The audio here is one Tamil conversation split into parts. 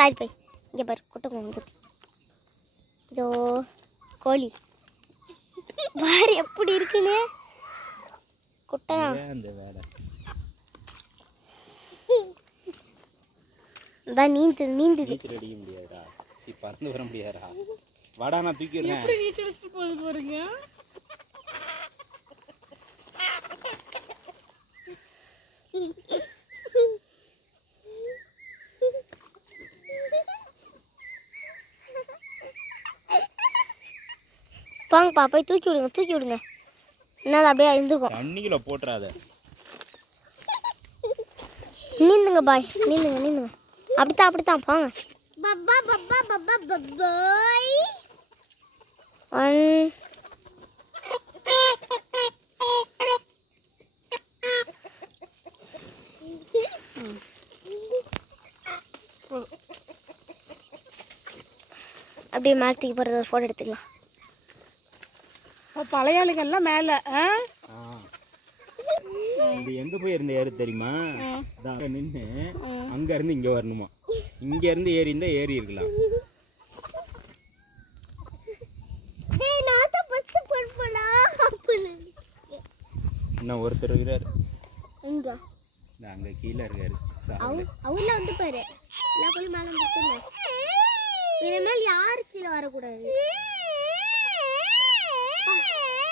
சாரி பை இங்கே பாரு குட்டை வந்து இதோ கோழி பாரு எப்படி இருக்குன்னு குட்டை தான் நீந்துது அடிக்க முடியாதுடா பறந்து வர முடியாதுடா வாடா நான் தூக்கிடுறேன் எப்படி நீச்சல் அடிச்சிட்டு போகுது பாருங்க போங்கப்பா போய் தூக்கி விடுங்க என்ன அப்படியே இருந்துருக்கும் தண்ணிக்குள்ள போட்டுறாத நீந்துங்க பாய் நீந்துங்க அப்படித்தான் போங்க அப்படியே மேலத்துக்கு போகிறது ஒரு ஃபோட்டோ எடுத்துக்கலாம் பழைய ஆளுங்கள்லாம் மேலே இது எங்க போய் இருந்த ஏறு தெரியுமா நின்று அங்க இருந்து இங்க வரணுமா இங்க இருந்து ஏறி இருந்தா ஏறி இருக்கலாம் இன்னும் ஒருத்தர் இருக்கிறாரு அங்க கீழே இருக்காரு அவங்கள வந்து பாரு எல்லா கோழியும் மேலே வந்துச்சுங்க இனிமேல் யாரு கீழே வரக்கூடாது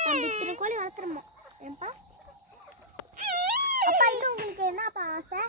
நம்ம இத்தனை கோழி வளர்த்துறோமா ஏன்பா அப்பா இன்னும் உங்களுக்கு என்னப்பா ஆசை